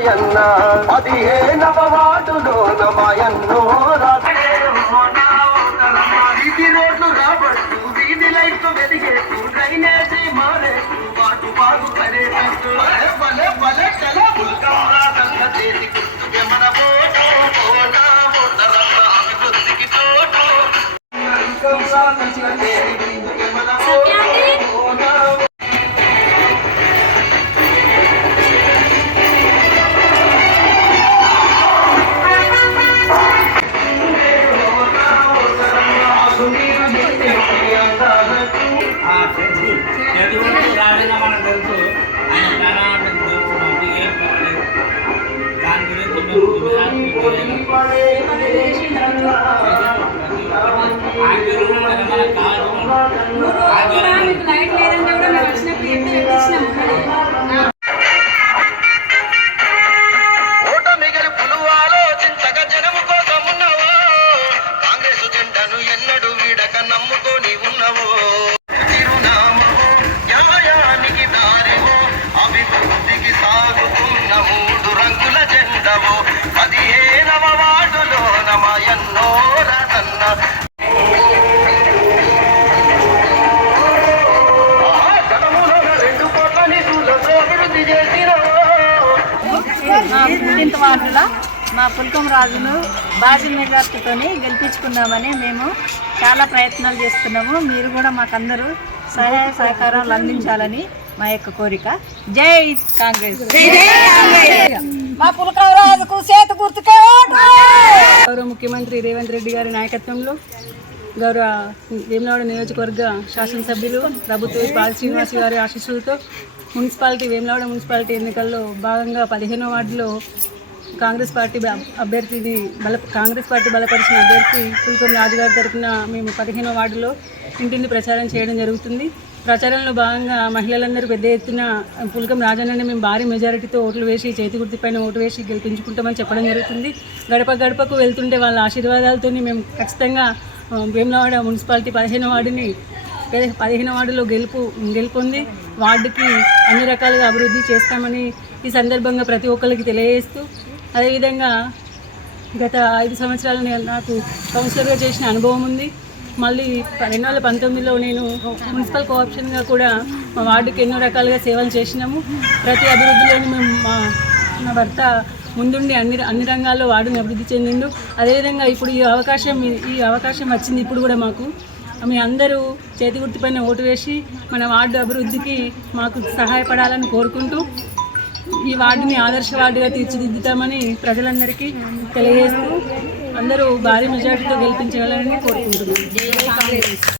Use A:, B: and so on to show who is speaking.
A: మాయన్న పదిహేనవ వాడులో నమాయన్నో వీధి రోడ్లు రాబట్టు వీధి లైట్లు వెలిగేట్టు డ్రైనేజీ మారేట్టు వాటు బాగు పడేటట్టు భలే భలే చల పుల్కమ్రా సంగ చేతి గుర్తుకే మన ఓటు ఓనా ఓటరమ్మ అభివృద్ధికి చేతి ત્યાંથી
B: మా పుట్టింత వార్డులో మా పుల్కం రాజును బాజీ మెజార్టీతో గెలిపించుకుందామని మేము చాలా ప్రయత్నాలు చేస్తున్నాము. మీరు కూడా మాకందరూ సహాయ సహకారాలు అందించాలని మా యొక్క కోరిక. జై కాంగ్రెస్. మా పుల్కం రాజుకు చేతి గుర్తుకే గౌరవ ముఖ్యమంత్రి రేవంత్ రెడ్డి గారి నాయకత్వంలో గౌరవ వేములవాడ నియోజకవర్గ శాసనసభ్యులు ప్రభుత్వ పాల్ శ్రీనివాస్ గారి ఆశీస్సులతో మున్సిపాలిటీ వేములవాడ మున్సిపాలిటీ ఎన్నికల్లో భాగంగా పదిహేనో వార్డులో కాంగ్రెస్ పార్టీ అభ్యర్థిని బల కాంగ్రెస్ పార్టీ బలపరిచిన అభ్యర్థి పుల్కం రాజుగారి తరఫున మేము పదిహేనో వార్డులో ఇంటింటి ప్రచారం చేయడం జరుగుతుంది. ప్రచారంలో భాగంగా మహిళలందరూ పెద్ద ఎత్తున పుల్కం రాజన్నని మేము భారీ మెజారిటీతో ఓట్లు వేసి చేతి పైన ఓటు వేసి గెలిపించుకుంటామని చెప్పడం జరుగుతుంది. గడప గడపకు వెళ్తుంటే వాళ్ళ ఆశీర్వాదాలతో మేము ఖచ్చితంగా వేములవాడ మున్సిపాలిటీ పదిహేను వార్డుని పదిహేను వార్డులో గెలుపు గెలుపొంది వార్డుకి అన్ని రకాలుగా అభివృద్ధి చేస్తామని ఈ సందర్భంగా ప్రతి ఒక్కరికి తెలియజేస్తూ అదేవిధంగా గత ఐదు సంవత్సరాలు నేను నాకు కౌన్సిలర్గా చేసిన అనుభవం ఉంది. మళ్ళీ రెండు వేల పంతొమ్మిదిలో నేను మున్సిపల్ కోఆప్షన్గా కూడా మా వార్డుకి ఎన్నో రకాలుగా సేవలు చేసినాము. ప్రతి అభివృద్ధిలోని మేము మా నా భర్త ముందుండి అన్ని అన్ని రంగాల్లో వార్డుని అభివృద్ధి చెందిండు. అదేవిధంగా ఇప్పుడు ఈ అవకాశం ఈ- ఈ అవకాశం వచ్చింది ఇప్పుడు కూడా మాకు. మీ అందరూ చేతి గుర్తుపైన ఓటు వేసి మన వార్డు అభివృద్ధికి మాకు సహాయపడాలని కోరుకుంటూ ఈ వార్డుని ఆదర్శ వార్డుగా తీర్చిదిద్దుతామని ప్రజలందరికీ తెలియజేస్తూ అందరూ భారీ మెజార్టీతో గెలిపించగలరని కోరుకుంటున్నాను